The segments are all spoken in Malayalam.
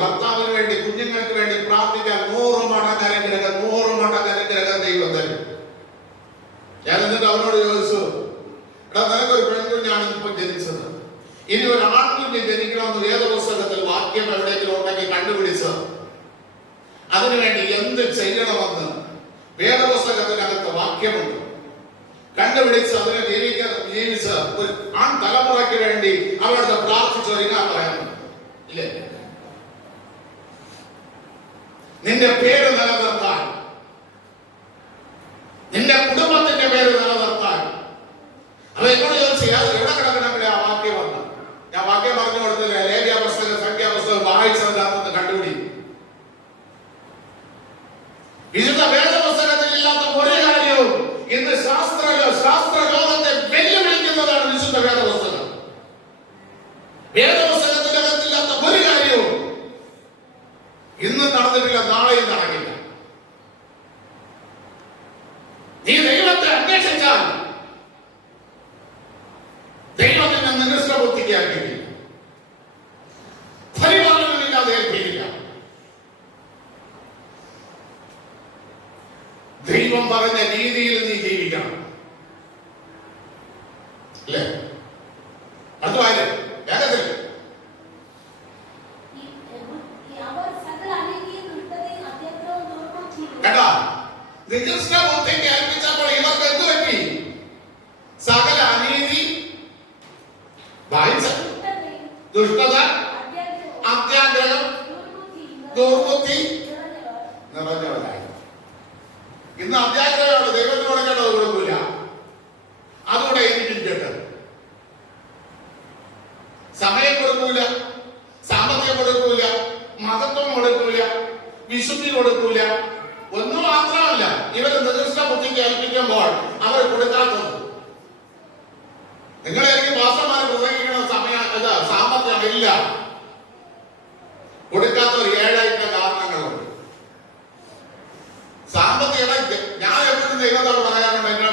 ഭർത്താവിന് വേണ്ടി, കുഞ്ഞുങ്ങൾക്ക് വേണ്ടി പ്രാർത്ഥിക്കാൻ 100 മടങ്ങ് അനുഗ്രഹം, 100 മടങ്ങ് അനുഗ്രഹം ദൈവം തരും. ഞാൻ എന്നിട്ട് അവനോട് ചോദിച്ചു, എടാ നിനക്കൊരു പെൺകുഞ്ഞാണ് ഇപ്പൊ ജനിച്ചത്, ഇനി ഒരു ആൺകുഞ്ഞ് ജനിക്കണമെന്ന് വേദപുസ്തകത്തിൽ വാക്യം എവിടെയെങ്കിലും ഉണ്ടെങ്കിൽ കണ്ടുപിടിച്ച് അതിനുവേണ്ടി എന്ത് ചെയ്യണമെന്ന് വേദപുസ്തകത്തിനകത്ത് വാക്യമുണ്ട്. കണ്ടുപിടിച്ച് അതിനെ ജീവിച്ച് ഒരു ആൺ തലമുറയ്ക്ക് വേണ്ടി അവരുടെ പ്രാർത്ഥിച്ചൊരുങ്ങാൻ പറയാനുണ്ട്. ഇല്ലേ? നിന്റെ പേര് നിലനിർത്താൻ, നിന്റെ കുടുംബത്തിന്റെ പേര് നിലനിർത്താൻ. അവ എന്നോട് ചോദിച്ചു എവിടെ കിടക്കണമെങ്കിൽ ആ വാക്യം വന്നു. ഞാൻ വാക്യം പറഞ്ഞു കൊടുത്തില്ല. ലേവ്യ പുസ്തകം, സംഖ്യാപുസ്തകം വായിച്ചതിനകത്ത് കണ്ടുപിടി. വിശുദ്ധ വേദപുസ്തകത്തിൽ ഇല്ലാത്ത ഒരു കാര്യവും ഇന്ന് ശാസ്ത്ര ലോകത്തെ വെല്ലുവിളിക്കുന്നതാണ് വിശുദ്ധ വേദപുസ്തകം. വേദപുസ്തകത്തിനകത്തില്ലാത്ത ഒരു കാര്യവും ഇന്നും നടന്നിട്ടില്ല, നാളെയും നടക്കില്ല. നീ ദൈവത്തെ അന്വേഷിച്ചാൽ ദൈവത്തിന്റെ നികൃഷ്ട ബുദ്ധിക്ക് ഏൽപ്പിക്കില്ല, പരിപാലനമില്ലാതെ ഏൽപ്പിക്കില്ല. ദൈവം പറഞ്ഞ രീതിയിൽ നീ ജീവിക്കണം. അല്ലേ? അതുപോലെ വേഗത്തിൽ കേട്ടാ, നികൃഷ്ട ബുദ്ധിക്ക് ഏൽപ്പിച്ചപ്പോൾ ഇവർക്ക് എന്ത് പറ്റി? സകല അനീതി, വായിച്ച ദുഷ്ടത, അത്യാഗ്രഹം, ദുർബുദ്ധി നിറഞ്ഞവരായി. ഇന്ന് അത്യാഗ്രഹമാണ്. ദൈവത്തിന് കൊടുക്കേണ്ടത് കൊടുക്കൂല, അതുകൂടെ എനിക്കിട്ട് സമയം കൊടുക്കൂല, സാമ്പത്തികം കൊടുക്കൂല, മഹത്വം കൊടുക്കൂല, വിശുദ്ധി കൊടുക്കൂല. ഒന്നും മാത്രമല്ല, ഇവര് നികൃഷ്ട ബുദ്ധിക്ക് ഏൽപ്പിക്കുമ്പോൾ അവർ കൊടുക്കാത്തത്. നിങ്ങളെനിക്ക് മാസന്മാർ പ്രസംഗിക്കുന്ന സമയം സാമ്പത്തികം ഇല്ല. കൊടുക്കാത്ത ഒരു 7 കാരണങ്ങളുണ്ട്. സാമ്പത്തികം ഞാൻ എപ്പോഴും ദൈവത്തോട് പറയാറുണ്ട്, എന്റെ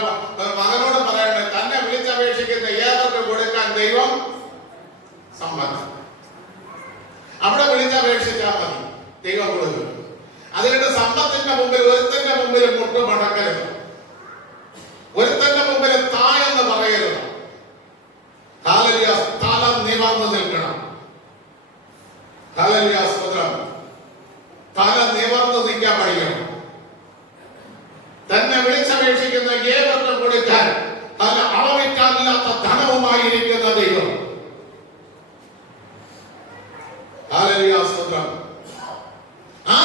മകനോട് പറയാറുണ്ട്, തന്നെ വിളിച്ചപേക്ഷിക്കുന്ന ഏവർക്കും കൊടുക്കാൻ ദൈവം സമ്മതം. അവിടെ വിളിച്ചപേക്ഷിച്ചാൽ മതി, ദൈവം കൊടുക്കും. അതിന്റെ സമ്പത്തിന്റെ മുമ്പിൽ ഒരുത്തന്റെ മുമ്പിൽ മുട്ട് മടക്കരുത്, ഒരുത്തന്റെ മുമ്പിൽ തായെന്ന് പറയരുത്. തലം നിവർന്നു നിൽക്കണം. തല നിവർന്നു നിൽക്കാൻ പഠിക്കണം. തന്നെ വിളിച്ചപേക്ഷിക്കുന്ന ഏവർക്കും കൊടുക്കാൻ തല അളവിക്കാനില്ലാത്ത ധനവുമായിരിക്കുന്ന ദൈവം. ആ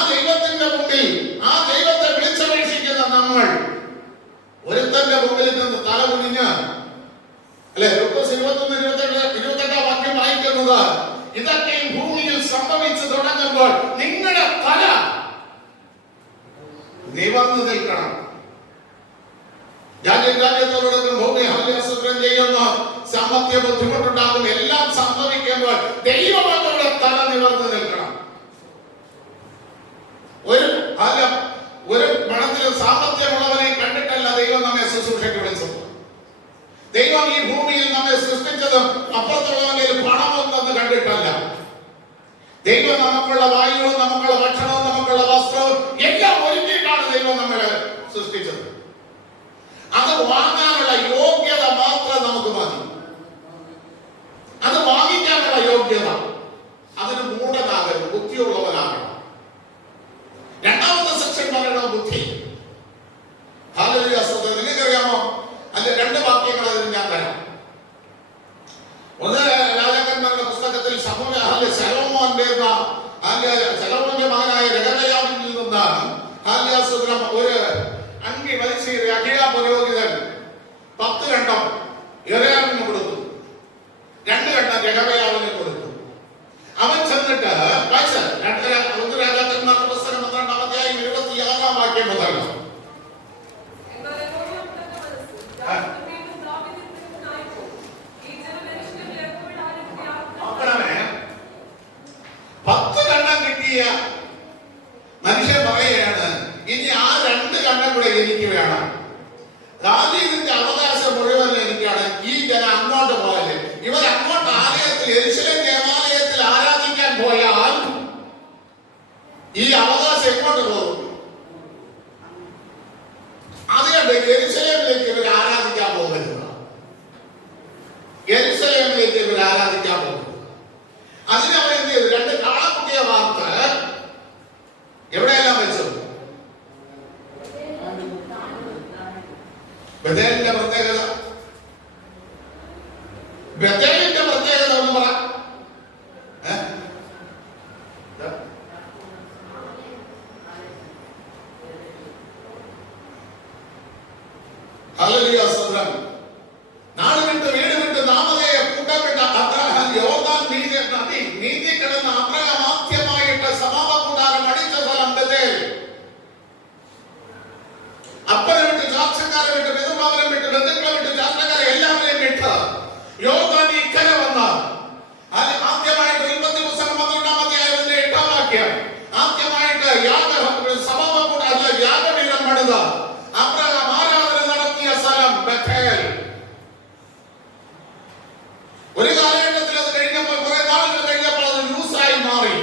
ദൈവത്തിന്റെ മുമ്പിൽ, ആ ദൈവത്തെ വിളിച്ചപേക്ഷിക്കുന്ന നമ്മൾ ഒരുത്തന്റെ മുമ്പിൽ നിന്ന് തല കുനിഞ്ഞ്, അല്ലെ? ലൂക്കോസ് 21-28 വാക്യം വായിക്കുന്നത്, ഇതൊക്കെയും ഭൂമിയിൽ സംഭവിച്ചു തുടങ്ങുമ്പോൾ നിങ്ങളുടെ തല നിവർന്നു നിൽക്കണം. രാജ്യത്തോടൊപ്പം ഭൂമി ഹല്ലേലൂയ ചെയ്യുന്ന സാമ്പത്തിക ബുദ്ധിമുട്ടുണ്ടാകും. എല്ലാം സംഭവിക്കുമ്പോൾ ദൈവത്തോടെ തല നിവർന്നു നിൽക്കണം. ഒരു പണത്തിലും സാമ്പത്തികമുള്ളവനെ കണ്ടിട്ടല്ല ദൈവം നമ്മെ ശുശ്രൂഷയ്ക്ക് വിളിച്ചത്. ദൈവം ഈ ഭൂമിയിൽ നമ്മെ സൃഷ്ടിച്ചതും അപ്പുറത്തുള്ളവനിൽ പണമൊന്നും കണ്ടിട്ടല്ല. ദൈവം നമുക്കുള്ള വായുവും, നമുക്കുള്ള ഭക്ഷണവും, നമുക്കുള്ള വസ്ത്രവും എല്ലാം ഒരുക്കിയിട്ടാണ് ദൈവം നമ്മളെ സൃഷ്ടിച്ചത്. അത് വാങ്ങാനുള്ള യോഗ്യത മാത്രം നമുക്ക് മതി. അത് വാങ്ങിക്കാനുള്ള യോഗ്യത, അതിന് മൂഢനാകരുത്, ബുദ്ധിയുള്ളവനാകണം. രണ്ടാമത്തെ സെക്ഷൻ പറയണ ബുദ്ധി. നിങ്ങൾക്കറിയാമോ? അതിൽ 2 വാക്യങ്ങൾ അതിന് ഞാൻ തരാം. ഒന്ന് രാജാക്കന്മാരുടെ പുസ്തകത്തിൽ ശലോമോന്റെ മകനായ രഹബയാമിൽ നിന്ന് ഒരു അങ്കി വലിച്ച് അഖില പുരോഹിതൻ 10 ഖണ്ഡം യെരമ്യാവിന് കൊടുത്തു, 2 ഖണ്ഡം രഹബയാമിന് കൊടുത്തു. അവൻ ചെന്നിട്ട് ഒന്ന് രാജാക്കന്മാരുടെ പുസ്തകം 12-ാം അധ്യായം 26-ാം വാക്യം മുതൽ മനുഷ്യൻ പറയുകയാണ്, ഇനി ആ 2 ഖണ്ഡം കൂടെ എനിക്ക് വേണം. ദാവീദിന്റെ അവകാശം മുഴുവൻ എനിക്കാണ്. ഈ ജനം അങ്ങോട്ട് പോയല്ലേ, ഇവർ അങ്ങോട്ട് ആലയത്തിൽ യെരൂശലേം ദേവാലയത്തിൽ ആരാധിക്കാൻ പോയാൽ ഈ അവകാശം എങ്ങോട്ട് പോകും? അതുകൊണ്ട് യെരൂശലേമിലേക്ക് ഇവർ ആരാധിക്കാൻ പോകുന്നത്. യെരൂശലേമിലേക്ക് ഇവർ ആരാധിക്കാൻ പോകുന്നത്. അതിനവർ എന്ത് ചെയ്തു? 2 കാളക്കുട്ടിയെ വാർത്ത് എവിടെയെല്ലാം വെച്ചു? ബഥേലിന്റെ പ്രത്യേകത, ബഥേലിന്റെ പ്രത്യേകത ഒന്ന് പറ. ഹല്ലേലൂയ, സ്തോത്രം. നാട് വിട്ട് വീട് വിട്ട് നാമധേയ കൂട്ടം വിട്ട അബ്രഹാം യോർദാൻ നീതി കിടന്ന അബ്രഹാം ആദ്യമായിട്ട് സമാപ കൂടാരം അടിച്ച സ്ഥലം ബഥേൽ. അപ്പനെ വിട്ട് ചാർച്ചക്കാരെ വിട്ട് പിതൃമാവനെ വിട്ട് ബന്ധുക്കളെ വിട്ട് ചാർച്ചക്കാരെ എല്ലാവരെയും വിട്ട് യോർദാൻ ഇക്കരെ വന്ന ആദ്യമായിട്ട് ഉൽപ്പത്തി പുസ്തകം 12-ാം അധ്യായത്തിന്റെ 8-ാം വാക്യം ആദ്യമായിട്ട് യാഗപീഠം പണിത അബ്രഹാം ആരാധന നടത്തിയ സ്ഥലം ബഥേൽ. ഒരു കാലഘട്ടത്തിൽ അത് കഴിഞ്ഞപ്പോൾ, കുറെ നാളുകൾ കഴിഞ്ഞപ്പോൾ അത് ന്യൂസായി മാറി.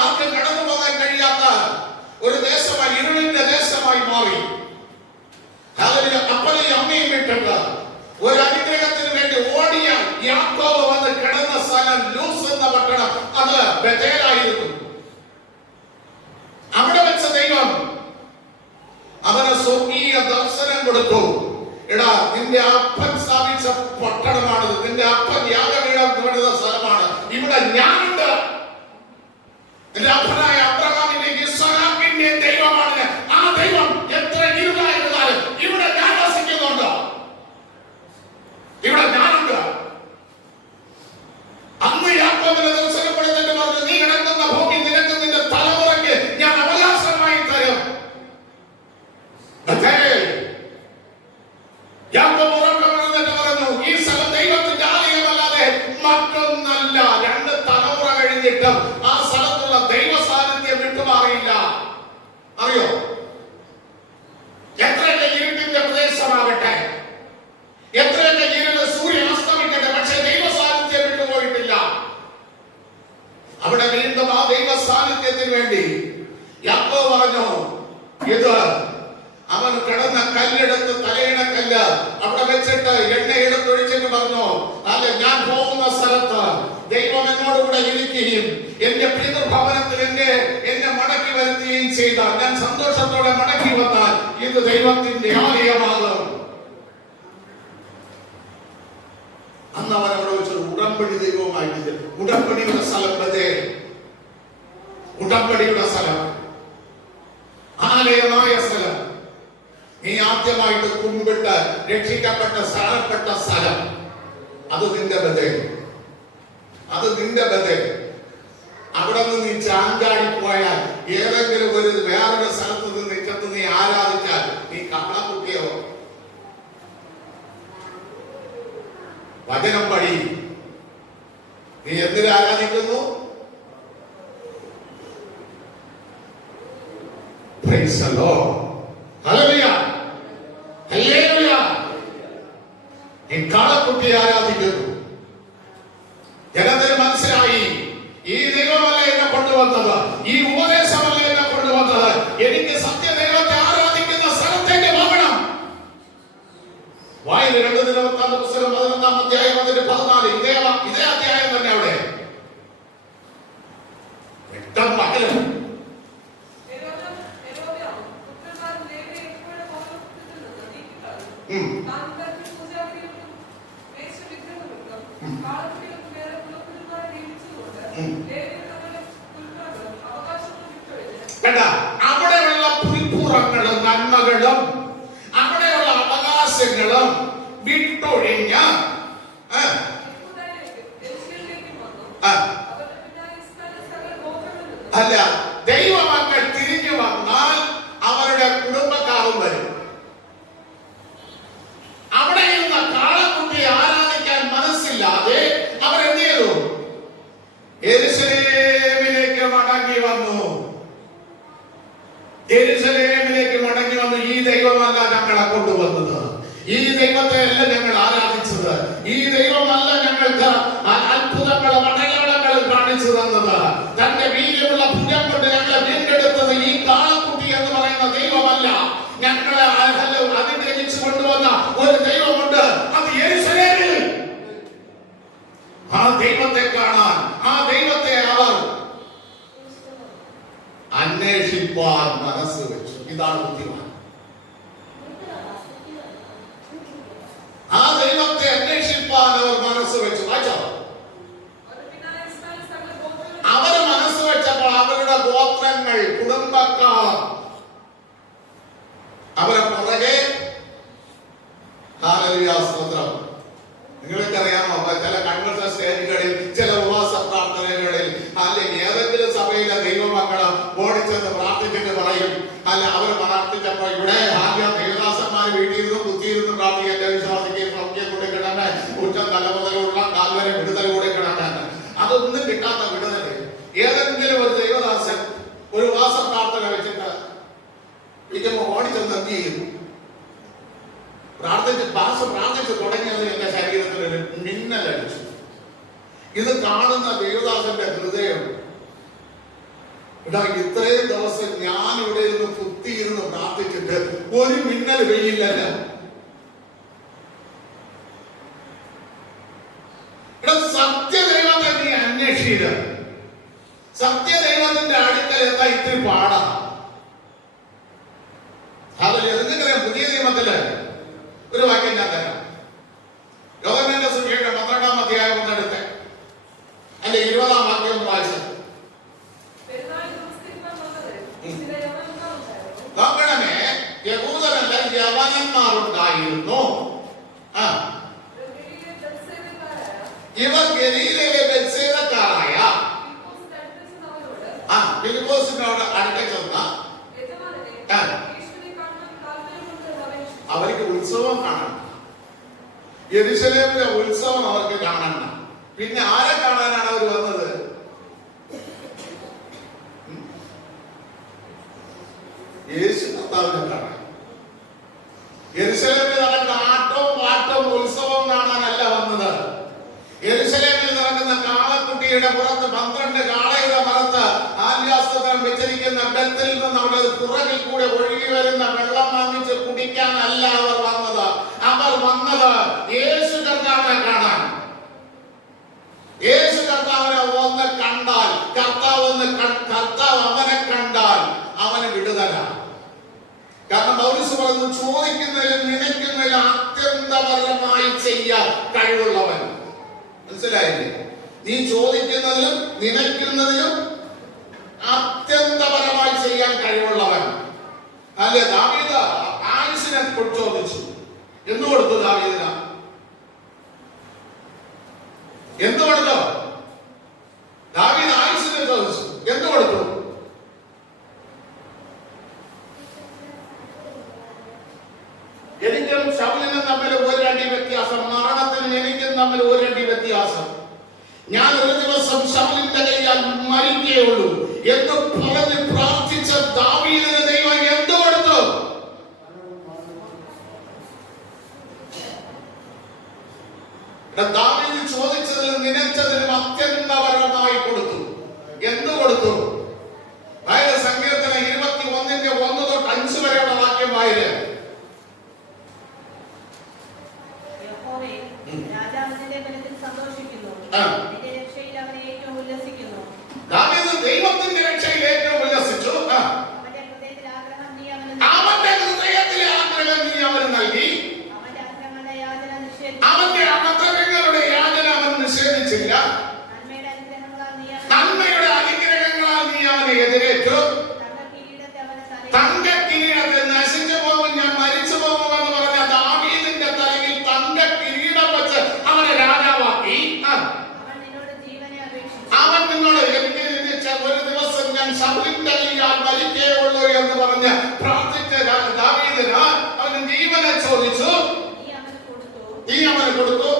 ആർക്കും കടന്നു പോകാൻ കഴിയാത്ത ഒരു ദേശമായി, ഇരുളിന്റെ ദേശമായി മാറി. അപ്പനെയും അമ്മയും വിട്ടിട്ട് ഒരു അനുഗ്രഹത്തിന് വേണ്ടി ഓടിയ യാക്കോബ് വന്ന് കിടന്ന സ്ഥലം ലൂസ് എന്ന പട്ടണം, അത് ബഥേലായിരുന്നു. അവിടെ വെച്ച ദൈവം അവന് സ്വർഗീയ ദർശനം കൊടുത്തു. എടാ, നിന്റെ അപ്പൻ സ്ഥാപിച്ച പട്ടണമാണിത്, നിന്റെ അപ്പൻ യാഗപീഠം പണിത സ്ഥലമാണ്, ഇവിടെ ഞാനുണ്ട്. നിന്റെ അപ്പനായ അബ്രഹാമിന്റെയും ഇസ്ഹാക്കിന്റെയും ദൈവമാണ്. ആ ദൈവം എത്ര ഇരുളായിരുന്നാലും ഇവിടെ ഞാൻ വസിക്കുന്നുണ്ട്, ഇവിടെ ഞാനുണ്ട്. അന്ന് യാക്കോബിനെ ദർശനപ്പെടുത്തിട്ട് പറഞ്ഞു, നീ കിടക്കുന്ന ഭൂമി നിനക്ക് നിന്റെ തലമുറയ്ക്ക് ഞാൻ അവകാശമായി തരും. യാക്കോബ് ഉറക്കം പറഞ്ഞിട്ട് പറഞ്ഞു, ഈ സ്ഥലം ദൈവത്തിന്റെ ആലയമല്ലാതെ മറ്റൊന്നല്ല. 2 തലമുറ കഴിഞ്ഞിട്ടും ആ സ്ഥലത്തുള്ള ദൈവ സാന്നിധ്യം വിട്ടുമാറിയില്ല. അറിയോ? എത്രയൊക്കെ ഇരുട്ടിന്റെ പ്രദേശമാകട്ടെ, എത്രയൊക്കെ ഇരുള് സൂര്യൻ അസ്തമിക്കട്ടെ, പക്ഷെ ദൈവ സാന്നിധ്യം വിട്ടുപോയിട്ടില്ല. അവിടെ വീണ്ടും ആ ദൈവ സാന്നിധ്യത്തിന് വേണ്ടി യാക്കോബ് പറഞ്ഞു, ഇത് അവൻ കിടന്ന കല്ലെടുത്ത്, തലയിണ കല്ല് അവിടെ വെച്ചിട്ട് എണ്ണ എടുത്തൊഴിച്ചിട്ട് പറഞ്ഞു, അല്ല, ഞാൻ പോകുന്ന സ്ഥലത്ത് ദൈവം എന്നോടുകൂടെ ഇരിക്കുകയും എന്റെ പിതൃഭവനത്തിൽ എന്നെ മടക്കി വരുത്തുകയും ചെയ്താൽ, ഞാൻ സന്തോഷത്തോടെ മടക്കി വന്നാൽ ഇത് ദൈവത്തിന്റെ ആലയമാകും. അന്ന് അവൻ അവിടെ വെച്ചൊരു ഉടമ്പടി ദൈവവുമായിട്ട്, ഉടമ്പടിയുടെ സ്ഥലം ബഥേൽ, ഉടമ്പടിയുടെ സ്ഥലം, ആലയമായ സ്ഥലം. നീ ആദ്യമായിട്ട് കുമ്പിട്ട് രക്ഷിക്കപ്പെട്ട സ്ഥലപ്പെട്ട സ്ഥലം, അത് നിന്റെ ബഥേൽ, അത് നിന്റെ ബഥേൽ. അവിടെ നിന്ന് നീ ചാഞ്ചാടി പോയാൽ, ഏതെങ്കിലും ഒരു വേറൊരു സ്ഥലത്ത് നിന്ന് നീ ആരാധിച്ചാൽ, നീ കാളക്കുട്ടിയോ വചനം വഴി നീ എന്തിനെ ആരാധിക്കുന്നു? Praise the Lord. Hallelujah. Hallelujah. നീ കാളക്കുട്ടിയെ ആരാധിക്കുന്നു. ജനത്തിന് മനസ്സിലായി, ഈ ദൈവമല്ല എന്നെ കൊണ്ടുവന്നത്, ഈ ഉപദേശമല്ല എന്നെ കൊണ്ടുവന്നത്, എനിക്ക് സത്യദൈവത്തെ ആരാധിക്കുന്ന സ്ഥലത്തേക്ക് പോകണം. വായന 2 ദിനവൃത്താന്ത പുസ്തകം 11-ാം അധ്യായം 14 ഇതേ അധ്യായം തന്നെ. അവിടെ വ്യക്തം പകലും അവിടെയുള്ള പുൽപ്പുറങ്ങളും നന്മകളും അവിടെയുള്ള അവകാശങ്ങളും വിട്ടൊഴിഞ്ഞ അല്ല, ദൈവമക്കൾ തിരിഞ്ഞു വന്നാൽ അവരുടെ കുടുംബക്കാരും വരും. അവിടെ ഇരുന്ന കാളക്കുട്ടിയെ ആരാധിക്കാൻ മനസ്സില്ലാതെ അവരെന്ത് ചെയ്തു? യെരൂശലേമിലേക്ക് മടങ്ങി വന്നു. യെരൂശലേമിലേക്ക് മടങ്ങി വന്നു. ഈ ദൈവമല്ല ഞങ്ങളെ കൊണ്ടുവന്നത്, ഈ ദൈവത്തെ അല്ല ഞങ്ങൾ ആരാധിച്ചത്, ഈ ദൈവമല്ല ഞങ്ങൾക്ക് അത്ഭുതങ്ങളും അടയാളങ്ങളും കാണിച്ചു തന്നത്. ആ ദൈവത്തെ കാണാൻ, ആ ദൈവത്തെ അവർ അന്വേഷിപ്പാൻ മനസ്സ് വെച്ചു. ഇതാണ് ബുദ്ധിമാൻ. ആ ദൈവത്തെ അന്വേഷിപ്പാൻ അവർ മനസ്സ് വെച്ചു. വായിച്ചോ, അവര് മനസ്സ് വെച്ചപ്പോൾ അവരുടെ ഗോത്രങ്ങൾ, കുടുംബക്കാർ അവരെ പുറകെ. ഹല്ലേലൂയ, സ്തോത്രം. നിങ്ങൾക്കറിയാമോ, ചില കൺവെൻഷൻ സ്റ്റേജുകളിൽ, ചില ഉപവാസ പ്രാർത്ഥനകളിൽ, അല്ലെങ്കിൽ ഏതെങ്കിലും സഭയിലെ ദൈവമക്കള് ഓടിച്ചെന്ന് പ്രാർത്ഥിച്ചിട്ട് പറയും, അല്ല അവർ പ്രാർത്ഥിച്ചപ്പോ ഇവിടെ ആദ്യം ദേവദാസന്മാർ വീട്ടിലിരുന്ന് കുത്തിയിരുന്ന് പ്രാർത്ഥിക്കാൻ വിശ്വാസിക്ക് സൗഖ്യം കൊടുക്കണമേ, കുറ്റം തലമുതലുള്ള കാൽവരെ വിടുതൽ കൊടുക്കണമേ. അതൊന്നും കിട്ടാത്ത വിടുതൽ ഏതെങ്കിലും ഒരു ദൈവദാസൻ ഒരു ഉപവാസ പ്രാർത്ഥന വെച്ചിട്ട് ഇരിക്കുമ്പോ ഓടിച്ചെന്ന് എന്ത് ചെയ്യുന്നു? പ്രാർത്ഥിച്ച് തുടങ്ങിയത് എന്റെ ശരീരത്തിൽ ഒരു മിന്നലടിച്ചു. ഇത് കാണുന്ന ദേവദാസന്റെ ഹൃദയം, ഇത്രയും ദിവസം ഞാൻ ഇവിടെ ഇരുന്ന് കുത്തിയിരുന്ന് പ്രാർത്ഥിച്ചിട്ട് ഒരു മിന്നൽ വെയില്ലല്ലോ. സത്യദൈവത്തെ നീ അന്വേഷിക്കുക. സത്യദൈവത്തിന്റെ അടുക്കൽ എത്താൻ ഇത്തിരി പാടാ. നിങ്ങൾക്കറിയാം, പുതിയ നിയമത്തില് ഒരു വാക്യം ഞാൻ തരാം. യോഹന്നാന്റെ സുവിശേഷം 12-ാം അധ്യായം ഒന്നെടുത്ത് അതിന്റെ 20-ാം വാക്യം ഒന്ന് വായിച്ചത് നോക്കണമേ. യഹൂദരല്ല, യവനന്മാരുണ്ടായിരുന്നു. ഇവർ ഗലീലയിലെ ബെത്സേദക്കാരായ ഫിലിപ്പോസിനോട് അടുത്ത ചെന്ന അവർക്ക് ഉത്സവം കാണണം. യെരൂശലേമിലെ ഉത്സവം അവർക്ക് കാണണം. പിന്നെ ആരെ കാണാനാണ് അവർ വന്നത്? യേശു കർത്താവിനെ കാണാൻ. യെരൂശലേമിൽ നടക്കുന്ന ആട്ടവും പാട്ടവും ഉത്സവം കാണാനല്ല വന്നത്. യെരൂശലേമിൽ നടക്കുന്ന കാളക്കുട്ടിയുടെ പുറത്ത് 12 കാളയുടെ പുറത്ത് ആദ്യാസ്തം വെച്ചിരിക്കുന്ന ബെത്തിൽ നിന്ന് അവിടെ പുറകിൽ കൂടെ ഒഴുകി വരുന്ന വെള്ളം വാങ്ങിച്ച് കുടിക്കാനല്ല അവർ വന്നത്. അവർ വന്നത് യേശു കർത്താവിനെ കാണാൻ. യേശു കർത്താവിനെ ഒന്ന് കണ്ടാൽ, കർത്താവ് അവനെ കണ്ടാൽ അവന് വിടുതലാണ്. കാരണം പൗലോസ് പറഞ്ഞു, ചോദിക്കുന്നതിലും നിനയ്ക്കുന്നതിലും അത്യന്തപരമായി ചെയ്യാൻ കഴിവുള്ളവൻ. മനസ്സിലായില്ലേ? നീ ചോദിക്കുന്നതിലും നിനയ്ക്കുന്നതിലും അത്യന്തപരമായി ചെയ്യാൻ കഴിവുള്ളവൻ. അല്ലെ, ദാവീദ് ആയുസിനെ ചോദിച്ചു. എന്തു കൊടുത്തു ദാവീദിന്? എന്തു കൊടുത്തു? ദാവീദ് ആയുസിനെ ചോദിച്ചു. എന്തു കൊടുത്തു? എനിക്കും ശൗലിനും തമ്മിൽ ഒരടി വ്യത്യാസം, മരണത്തിനും എനിക്കും തമ്മിൽ ഒരടി വ്യത്യാസം. ഞാൻ ഒരു ദിവസം ശൗലിന്റെ കയ്യാൽ മരിക്കുകയുള്ളൂ എന്ന് പറഞ്ഞ് പ്രാർത്ഥിച്ച ദാവീദിന് ദൈവം എന്തു കൊടുത്തു? ദാവീദ് ചോദിച്ചതിലും നിനച്ചതിലും അത്യന്തപരമായി കൊടുത്തു. എന്തു കൊടുത്തു? അതായത് സങ്കീർത്തനം 21-ന്റെ 1 തൊട്ട് 5 വരെയുള്ള വാക്യം വായില്. ദാവീദ് ദൈവത്തിന്റെ രക്ഷയിൽ ഏറ്റവും ഉല്ലസിച്ചു. അവന്റെ ഹൃദയത്തിലെ ആഗ്രഹം നീ അവന് നൽകി. അവന്റെ അക്രമങ്ങളുടെ യാചന അവൻ നിഷേധിച്ചില്ല. നന്മയുടെ അനുഗ്രഹങ്ങളാൽ നീ അവനെ എതിരേറ്റു. തന്റെ കിരീടത്തിൽ നശിച്ചു പോകും, ഞാൻ മരിച്ചു പോകുമെന്ന് പറഞ്ഞ ദാവീദിന്റെ തലയിൽ തന്റെ കിരീടം വെച്ച് അവനെ രാജാവാക്കി. അവൻ നിന്നോട് ഒരു ദിവസം ഞാൻ ശൗലിന്റെ കയ്യാൽ മരിക്കേയുള്ളൂ എന്ന് പറഞ്ഞ് പ്രാർത്ഥിച്ച ദാവീദിന് അവന് ജീവനെ ചോദിച്ചു. നീ അവന് കൊടുത്തു.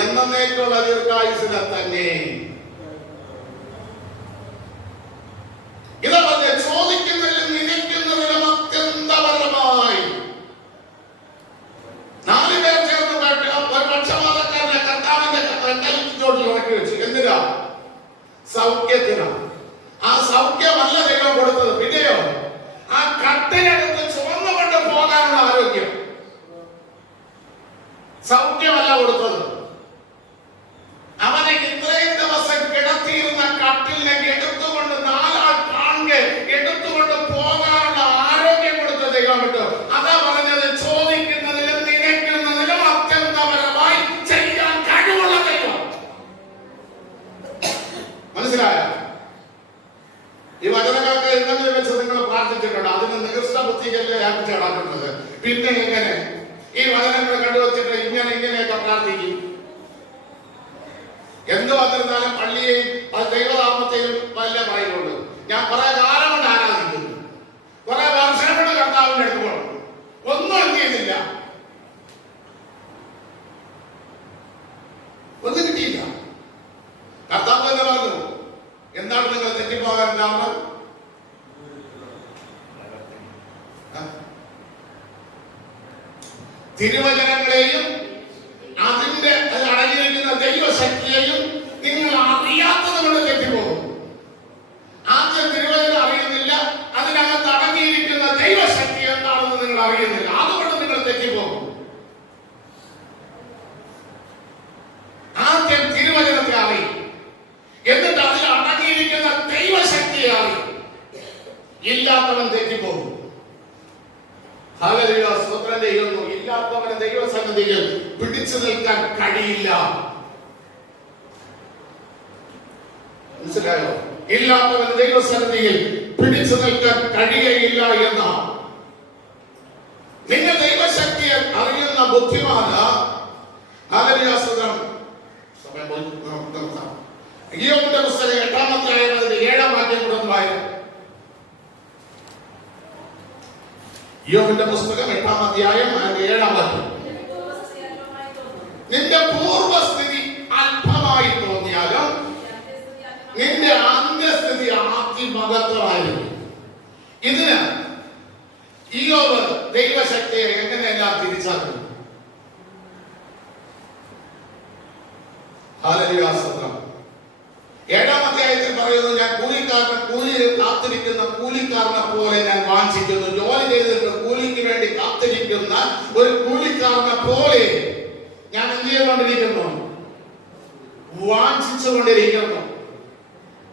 എന്നേക്കുള്ള ദീർഘായുസിനെ തന്നെ. ഇതവന്റെ ചോദിക്കുന്നതിലും നിനയ്ക്കുന്നതിലും അത്യന്തപരമായി 4 പേർ ചേർന്ന് ഒരു പക്ഷപാതക്കാരനെ കർത്താവിന്റെ കൈച്ചോട്ടിൽ ഉറക്കി വെച്ചു. എന്തിനാ? സൗഖ്യത്തിനാ. ആ സൗഖ്യമല്ല ദൈവം കൊടുത്തത്. പിന്നെയോ ആ കട്ടിലെടുത്ത് ചുമന്നുകൊണ്ട് പോകാനുള്ള ആരോഗ്യം. സൗഖ്യമല്ല കൊടുത്തത്. എന്ത് വന്നിരുന്നാലും പള്ളിയെയും ദൈവനാമത്തെയും വല്ല പറയുള്ളൂ. ഞാൻ കുറെ കാലം കൊണ്ട് ആരാധിക്കുന്നു, കുറെ വർഷം കൊണ്ട് കർത്താവിന്റെ അടുത്ത് പോകണം, ഒന്നും എന്ത് ചെയ്യുന്നില്ല, ഒന്നും കിട്ടിയില്ല. കർത്താവ് തന്നെ പറഞ്ഞു, എന്താണ് നിങ്ങൾ തെറ്റിപ്പോകാൻ കാരണം? തിരുവചനങ്ങളെയും അതിന്റെ അടങ്ങിയിരിക്കുന്ന ദൈവശക്തിയെയും നിങ്ങൾ അറിയാത്തത് കൊണ്ട് തെറ്റിപ്പോകും. ആദ്യം തിരുവചനം അറിയുന്നില്ല, അതിനകത്ത് അടങ്ങിയിരിക്കുന്ന ദൈവശക്തി എന്താണെന്ന് നിങ്ങൾ അറിയുന്നില്ല, അതുകൊണ്ട് നിങ്ങൾ തെറ്റിപ്പോകും. ആദ്യം തിരുവചനത്തെ അറിയും, എന്നിട്ട് അതിൽ അടങ്ങിയിരിക്കുന്ന ദൈവശക്തിയെ അറിയും. ഇല്ലാത്തവൻ തെറ്റിപ്പോകും. ഹല്ലേലൂയ, സ്തോത്രം ചെയ്യുന്നു. ഇല്ലാത്തവന് ദൈവസന്നിധിയിൽ പിടിച്ചു നിൽക്കാൻ കഴിയില്ല. മനസ്സിലായോ? ഇല്ലാത്തവന് ദൈവസന്നിധിയിൽ പിടിച്ചു നിൽക്കാൻ കഴിയുകയില്ല എന്ന നിങ്ങൾ ദൈവശക്തിയെ അറിയുന്ന ബുദ്ധിമാന്. ഹല്ലേലൂയ, സ്തോത്രം. ഇയ്യോബിന്റെ പുസ്തകം 8-ാം അധ്യായം 7-ാം വാക്യം കൂടെ വായിക്കും. ഇയ്യോബിന്റെ പുസ്തകം 8-ാം അധ്യായം 7-ാം വാക്യം. നിന്റെ പൂർവസ്ഥിതി അല്പമായി തോന്നിയാലും നിന്റെ അന്ത്യസ്ഥിതി അതിമഹത്വമായിരിക്കും. ഇതിന് ഇയ്യോബ് ദൈവശക്തിയെ എങ്ങനെയെല്ലാം തിരിച്ചറിഞ്ഞു? ഹല്ലേലൂയ, സ്തോത്രം. 7-ാം അധ്യായത്തിൽ പറയുന്നു, ഞാൻ കൂലിയിൽ കാത്തിരിക്കുന്ന കൂലിക്കാരനെ പോലെ ഞാൻ വാഞ്ചിക്കുന്നു. ജോലി ചെയ്തിട്ട് കൂലിക്ക് വേണ്ടി കാത്തിരിക്കുന്ന ഒരു കൂലിക്കാരനെ പോലെ ഞാൻ എന്ത് ചെയ്തുകൊണ്ടിരിക്കുന്നു? വാഞ്ചിച്ചുകൊണ്ടിരിക്കുന്നു.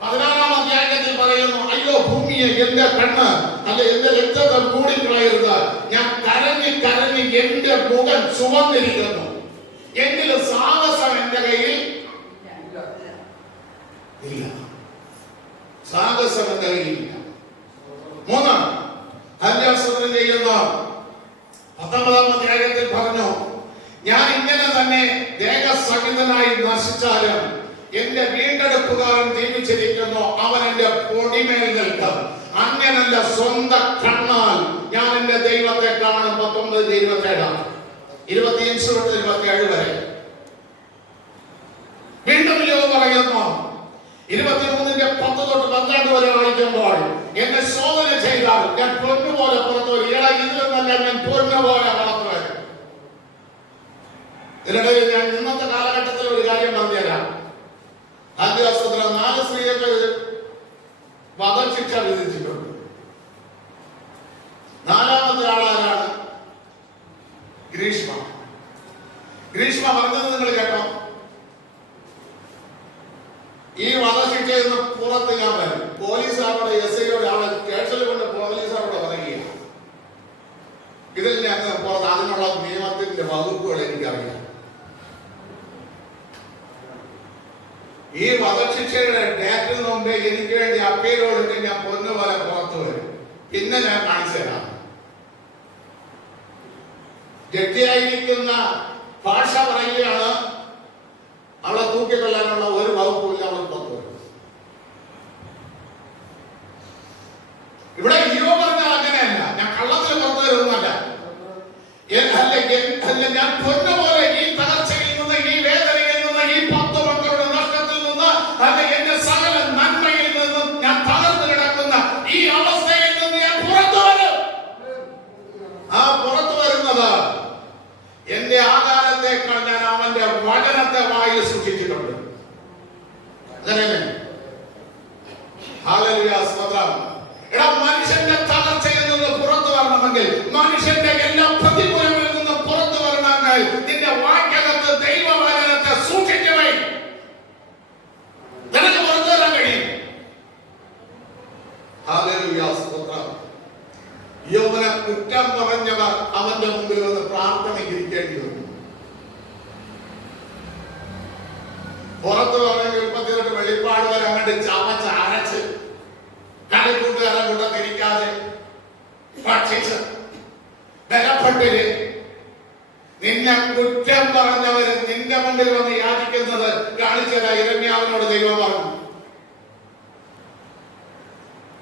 16-ാം അധ്യായത്തിൽ പറയുന്നു, അയ്യോ ഭൂമിയെ എന്റെ കണ്ണ് അല്ല എന്റെ രക്തത്തെ മൂടിക്കളയരുത്, ഞാൻ കരഞ്ഞ് കരഞ്ഞ് എന്റെ മുഖം ചുവന്നിരിക്കുന്നു, എങ്കിലും സാഹസം എന്റെ കയ്യിൽ ഇല്ല. സാഹസം എന്റെ കയ്യിലില്ല. 3 അന്യാസനം ചെയ്യുന്ന 19-ാം അധ്യായത്തിൽ പറഞ്ഞു, ഞാൻ ഇങ്ങനെ തന്നെ ദേഹസഹിതനായി നശിച്ചാലും എന്റെ വീണ്ടെടുപ്പുകാരൻ ജീവിച്ചിരിക്കുന്നു, അവൻ എന്റെ പൊടിമേൽ നിൽക്കും. അങ്ങനല്ല, സ്വന്തം കണ്ണാൽ ഞാൻ എന്റെ ദൈവത്തെ കാണും. 19-27 25 തൊട്ട് 27 വരെ. വീണ്ടും യോബ് പറയുന്നു, 23-10 തൊട്ട് 12 വരെ വായിക്കുമ്പോൾ, എന്നെ ശോധന ചെയ്താൽ ഞാൻ പൊന്നുപോലെ പുറത്തു വരും. ഇതിലും നല്ല ഞാൻ പൊന്നുപോലെ പുറത്തു വരും. ഇതിനിടയിൽ ഞാൻ ഇന്നത്തെ കാലഘട്ടത്തിൽ ഒരു കാര്യം പറഞ്ഞുതരാം. ആദ്യവാസത്തിൽ 4 സ്ത്രീകൾ വധശിക്ഷ വിധിച്ചിട്ടുണ്ട്. 4ാമത്തെ ആളാരാണ്? ഗ്രീഷ്മ. ഗ്രീഷ്മ പറഞ്ഞത് നിങ്ങൾ കേട്ടോ, ഈ വധശിക്ഷയിൽ നിന്ന് പുറത്ത് ഞാൻ വരും. പോലീസുകാരോട് SI-യോട് ആളെ കേസിൽ കൊണ്ട് പോലീസുകാരോട് പറയുക, ഇതിൽ ഞാൻ പുറത്ത് അതിനുള്ള നിയമത്തിന്റെ വകുപ്പുകൾ എനിക്കറിയാം. ഈ വധശിക്ഷയുടെ ഡേറ്റിന് മുമ്പേ എനിക്ക് വേണ്ടി അപ്പീലോട് ഞാൻ പൊന്നുപോലെ പുറത്തു വരും. പിന്നെ ഞാൻ കാണിച്ചു തരാം. ജഡ്ജിയായിരിക്കുന്ന ഭാഷ പറയുകയാണ്, അവളെ തൂക്കിക്കൊല്ലാനുള്ള ഒരു വകുപ്പില്ല, അവൾ പുറത്തു വരും. ഇവിടെ ഇയ്യോബ് പറഞ്ഞാൽ അങ്ങനെയല്ല, ഞാൻ കള്ളത്തിൽ പുറത്തു വരുന്നല്ല. ഞാൻ പൊന്നുപോലെ ഈ തകർച്ചയിൽ നിന്ന്, ഈ വേദനയിൽ നിന്ന്, ഈ 10 മക്കളുടെ നഷ്ടത്തിൽ നിന്ന്, അല്ലെ എന്റെ സകല നന്മയിൽ നിന്നും ഞാൻ തകർന്നു കിടക്കുന്ന ഈ അവസ്ഥയിൽ നിന്ന് ഞാൻ പുറത്തു വരും. ആ പുറത്തു വരുന്നത് എന്റെ ആകാരത്തെക്കാൾ ഞാൻ അവന്റെ വചനത്തെ വായിൽ സൂക്ഷിച്ചിട്ടുണ്ട്. അങ്ങനെയല്ലേ? ഹല്ലേലൂയ, സ്തോത്രം. എടാ, മനുഷ്യന്റെ തകർച്ചയിൽ നിന്ന് പുറത്തു വരണമെങ്കിൽ, മനുഷ്യന്റെ എല്ലാ പ്രതികൂലങ്ങളിൽ നിന്ന് പുറത്തു വരണമെങ്കിൽ നിന്റെ വാക്കകത്ത് ദൈവവചനത്തെ സൂക്ഷിച്ചു വൈ. നിനക്ക് പുറത്തു വരാൻ കഴിയും. ഹല്ലേലൂയ, സ്തോത്രം. യോബിനെ കുറ്റം പറഞ്ഞവർ അവന്റെ മുമ്പിൽ വന്ന് പ്രാർത്ഥനയ്ക്ക് ഇരിക്കേണ്ടി വന്നു. പുറത്തു പറഞ്ഞെങ്കിൽ 38 വെളിപ്പാട് വരെ അങ്ങോട്ട് ചവച്ചരച്ച് കളിക്കൂട്ടുകാരെ കൂട്ടത്തിരിക്കാതെ ഭക്ഷിച്ച് ബലപ്പെട്ടിര് നിന്നെ കുറ്റം പറഞ്ഞവര് നിന്റെ മുമ്പിൽ വന്ന് യാചിക്കുന്നത് കാണിച്ചു ചെയ്ത യിരെമ്യാവിനോട് ദൈവം പറഞ്ഞു,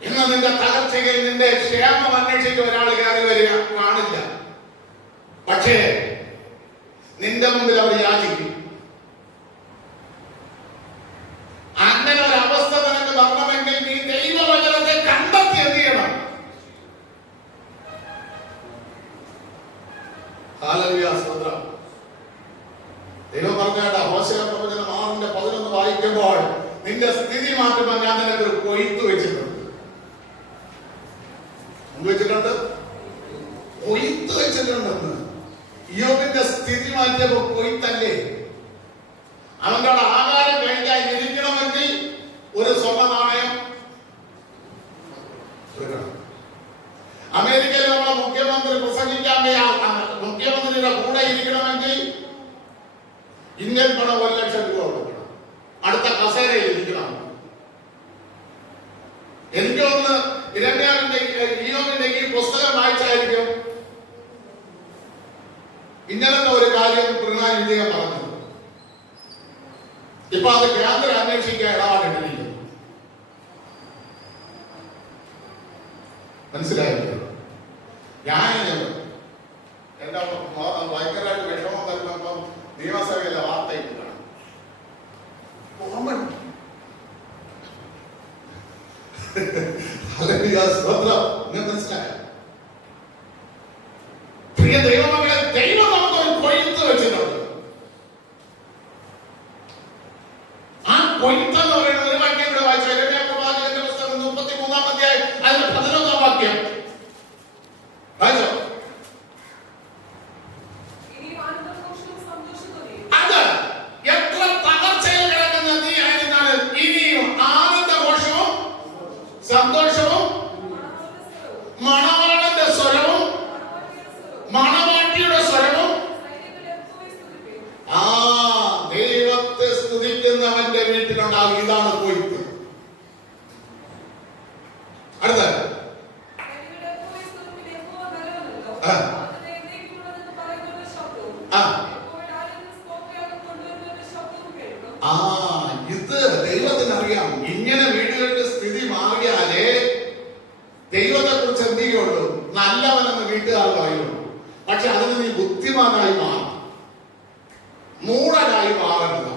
ഇന്ന് നിന്റെ തകർച്ചയിൽ നിന്റെ ക്ഷേമം അന്വേഷിച്ച് ഒരാൾ കയറി വരിക കാണില്ല. പക്ഷേ നിന്റെ മുമ്പിൽ അവർ യാചിക്കും. അങ്ങനെ ഒരു അവസ്ഥ നിനക്ക് വരണമെങ്കിൽ നീ ദൈവവചനത്തെ കണ്ടെത്തി എന്ത് ചെയ്യണം? ഹല്ലേലൂയ, സ്തോത്രം. ദൈവം പറഞ്ഞ ഹോശേയ പ്രവചനം 6:11 വായിക്കുമ്പോൾ നിന്റെ സ്ഥിതി മാറ്റുമ്പോൾ ഞാൻ നിനക്ക് ഒരു കൊയ്ത്ത് വെച്ചിട്ടുണ്ട്. വെച്ചിട്ടുണ്ട്, കൊയ്ത്ത് വെച്ചിട്ടുണ്ടെന്ന്. യോബിന്റെ സ്ഥിതി മാറ്റിയപ്പോ കൊയ്ത്തല്ലേ? അവന്റെ ആഹാരം കഴിക്കാൻ ഇരിക്കണമെങ്കിൽ ഒരു സ്വർണ്ണ നാണയം എടുക്കണം. അമേരിക്കയിൽ നമ്മളെ മുഖ്യമന്ത്രി പ്രസംഗിക്കാൻ മുഖ്യമന്ത്രിയുടെ കൂടെ ഇരിക്കണമെങ്കിൽ ഇന്ത്യൻ പണം 1 ലക്ഷം രൂപ കൊടുക്കണം. അടുത്ത കസേരയിൽ ഇരിക്കണം. എനിക്ക് തോന്നുന്നു യിരെമ്യാവിന്റെ ഈ പുസ്തകം വായിച്ചായിരിക്കും ഇങ്ങനത്തെ ഒരു കാര്യം പിണറായി വിജയൻ പറഞ്ഞത്. ഇപ്പൊ അത് കേന്ദ്രം അന്വേഷിക്കാൻ ഇടപാടിട്ടില്ല. മനസ്സിലായില്ലേ? ഞാൻ എന്റെ ഭയങ്കരമായിട്ട് വിഷമം തരുമ്പം നിയമസഭയിലെ വാർത്തയിട്ട് കാണും. മനസ്സിലായോ? പ്രിയ ദൈവമക്കളെ, ദൈവം നമുക്കൊരു കൊയ്ത്ത് വെച്ചിട്ടുണ്ട്. ആ കൊയ്ത്ത് എന്ന് പറയുന്നത് ഒരു വാക്യം ഇവിടെ വായിച്ചു. യിരെമ്യാ പ്രവാചകന്റെ പുസ്തകം 33-ാം അധ്യായം അതിന്റെ 11-ാം വാക്യം വായിച്ചോ. അത് എത്ര തകർച്ചയിൽ കിടക്കുന്ന നീ ആയിരുന്നാലും ഇനിയും ആനന്ദഘോഷവും സന്തോഷവും മണവാളന്റെ സ്വരവും മണവാട്ടിയുടെ സ്വരവും ദൈവത്തെ സ്തുതിക്കുന്നവന്റെ വീട്ടിലുണ്ടാകും. ഇതാണ് കൊയ്ത്ത്. അടുത്ത ഇത് ദൈവത്തിനറിയാം. ഇങ്ങനെ വീടുകളുടെ സ്ഥിതി മാറിയാലേ ദൈവത്തെ കുറിച്ച് എന്ത് ചെയ്യുള്ളൂ? നല്ലവനെന്ന് വീട്ടുകാർ പറയുള്ളൂ. പക്ഷെ അതിന് നീ ബുദ്ധിമാനായി മാറും, മൂഢനായി മാറരുത്.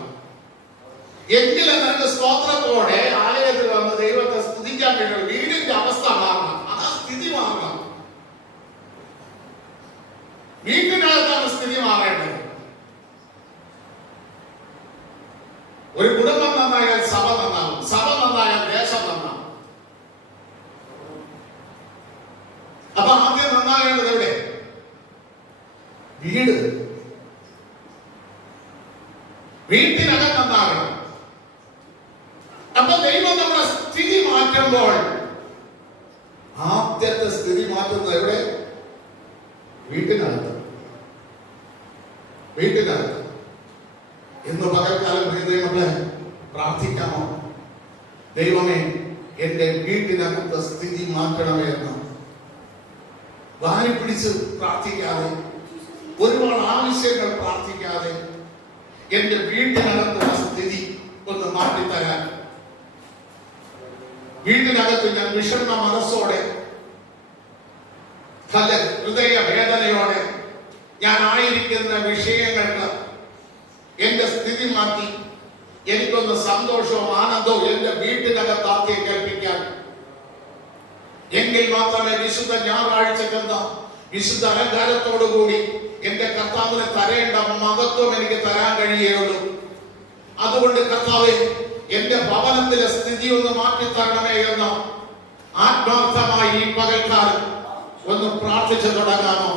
എങ്കിലും നിനക്ക് സ്തോത്രത്തോടെ ആലയത്തിൽ വന്ന് ദൈവത്തെ സ്തുതിക്കാൻ കഴിയുള്ളൂ. വീടിന്റെ അവസ്ഥ മാറണം, ആ സ്ഥിതി മാറണം. വീട്ടിനകത്താണ് സ്ഥിതി മാറേണ്ടത്. ഒരു കുടുംബം നന്നായാൽ സഭ നന്നാവും, സഭ നന്നായാൽ ദേശം നന്നാവും. അപ്പൊ ആദ്യം നന്നാകേണ്ടത് എവിടെ? വീട്. വീട്ടിനകം നന്നാകണം. അപ്പൊ ദൈവം നമ്മുടെ സ്ഥിതി മാറ്റുമ്പോൾ ആദ്യത്തെ സ്ഥിതി മാറ്റുന്നത് എവിടെ? വീട്ടിനകത്ത്. വീട്ടിനകത്ത്. ഇന്ന് പകൽക്കാലം പ്രിയതേ പ്രാർത്ഥിക്കാമോ? ദൈവമേ, എന്റെ വീട്ടിനകത്ത് സ്ഥിതി മാറ്റണമേ എന്ന് വാരി പിടിച്ച് പ്രാർത്ഥിക്കാതെ, ഒരുപാട് ആവശ്യങ്ങൾ പ്രാർത്ഥിക്കാതെ, എന്റെ വീട്ടിനകത്തുള്ള സ്ഥിതി ഒന്ന് മാറ്റിത്തരാൻ, വീട്ടിനകത്ത് ഞാൻ വിഷണ്ണ മനസ്സോടെ ഹൃദയ വേദനയോടെ ഞാൻ ആയിരിക്കുന്ന വിഷയങ്ങൾക്ക് എന്റെ സ്ഥിതി മാറ്റി എനിക്കൊന്ന് സന്തോഷവും ആനന്ദവും എന്റെ വീട്ടിനകത്താക്കി കേൾപ്പിക്കാൻ, എങ്കിൽ മാത്രമേ വിശുദ്ധ ഞായറാഴ്ചക്കെന്ന വിശുദ്ധ അലങ്കാരത്തോടുകൂടി എന്റെ കർത്താവിന് തരേണ്ട മഹത്വം എനിക്ക് തരാൻ കഴിയുള്ളൂ. അതുകൊണ്ട് കർത്താവേ, എന്റെ ഭവനത്തിലെ സ്ഥിതി ഒന്ന് മാറ്റിത്തരണമേ എന്ന് ആത്മാർത്ഥമായി ഈ പകൽക്കാലം ഒന്ന് പ്രാർത്ഥിച്ചു തുടങ്ങാമോ?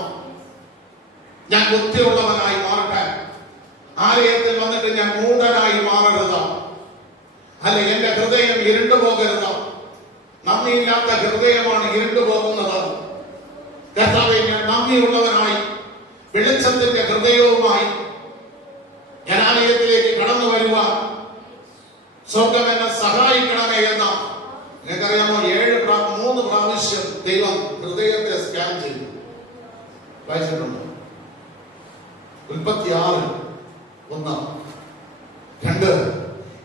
ഞാൻ ബുദ്ധിയുള്ളവനായി മാറട്ടെ. ആലയത്തിൽ വന്നിട്ട് ഞാൻ മൂഢനായി മാറരുത്. അല്ല, എന്റെ ഹൃദയം ഇരുണ്ടു പോകരുത്. നന്ദിയില്ലാത്ത ഹൃദയമാണ് ഇരുണ്ടു പോകുന്നത്. കർത്താവേ, ഞാൻ നന്ദിയുള്ളവനായി വെളിച്ചത്തിന്റെ ഹൃദയവുമായി ഞാൻ ആലയത്തിലേക്ക് കടന്നു വരുവാൻ സ്വർഗം എന്നെ സഹായിക്കണമേ എന്ന നിങ്ങൾക്കറിയാമോ? 3 പ്രാവശ്യം ദൈവം ഹൃദയത്തെ സ്കാൻ ചെയ്തു. വായിച്ചിട്ടുണ്ട്. ഉൽപ്പത്തി 6:1, 2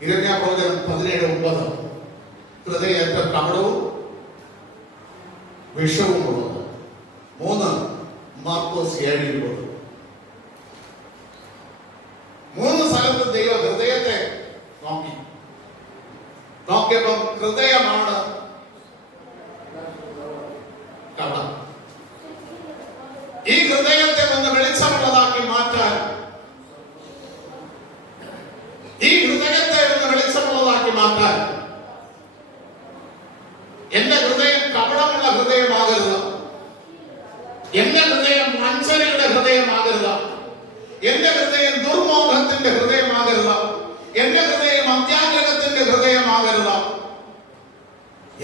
ഇരമ്യാപ്രവചനം 17:9. ഹൃദയത്തെ കപടവും വിഷവും ഉള്ളത്. 3 മാർക്കോസ് 7:20. 3 സ്ഥലത്ത് ദൈവ ഹൃദയത്തെ നോക്കിയപ്പം ഹൃദയമാണ് കപടം. ഈ ഹൃദയത്തെ ഒന്ന് വെളിച്ചമുള്ളതാക്കി മാറ്റാൻ, ഈ ഹൃദയത്തെ ഒന്ന് വെളിച്ചമുള്ളതാക്കി മാറ്റാൻ, എന്റെ ഹൃദയം കപടമുള്ള ഹൃദയമാകരുത്, എന്റെ ഹൃദയം വഞ്ചനയുടെ ഹൃദയമാകരുത്, എന്റെ ഹൃദയം ദുർമോഹത്തിന്റെ ഹൃദയമാകരുത്, എന്റെ ഹൃദയം അത്യാഗ്രഹത്തിന്റെ ഹൃദയമാകരുത്,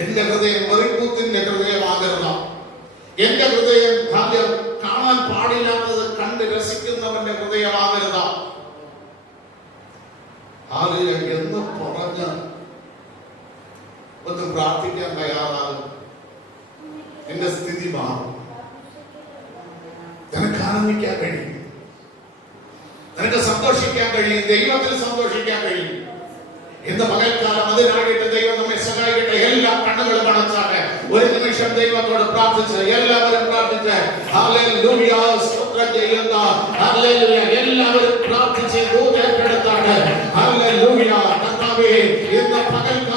എന്റെ ഹൃദയം വെറിക്കൂത്തിന്റെ ഹൃദയമാകരുത്, എന്റെ ഹൃദയം കാണാൻ പാടില്ലാത്തത് കണ്ട് രസിക്കുന്നവന്റെ ഹൃദയമാകരുത്. എന്ന് പറഞ്ഞ് ഒന്ന് പ്രാർത്ഥിക്കാൻ തയ്യാറാകും, എന്റെ സ്ഥിതി മാറും. നിനക്ക് ആനന്ദിക്കാൻ കഴിയും, നിനക്ക് സന്തോഷിക്കാൻ കഴിയും, ദൈവത്തിൽ സന്തോഷിക്കാൻ കഴിയും. ഇന്ന് പകൽക്കാലം അതിനായിട്ട് ദൈവം നമ്മെ സഹായിക്കട്ടെ. എല്ലാ കണ്ണുകളും അടച്ചാട്ടെ. ഒരു നിമിഷം ദൈവത്തോട് പ്രാർത്ഥിച്ച് എല്ലാവരും പ്രാർത്ഥിച്ച് ഹല്ലേലൂയ സ്തോത്രം ചെയ്യുന്ന ഹല്ലേലൂയ എല്ലാവരും പ്രാർത്ഥിച്ച് ദൂതേറ്റെടുത്താണ്. ഹല്ലേലൂയ കർത്താവേ, ഇന്ന് പകൽക്കാലം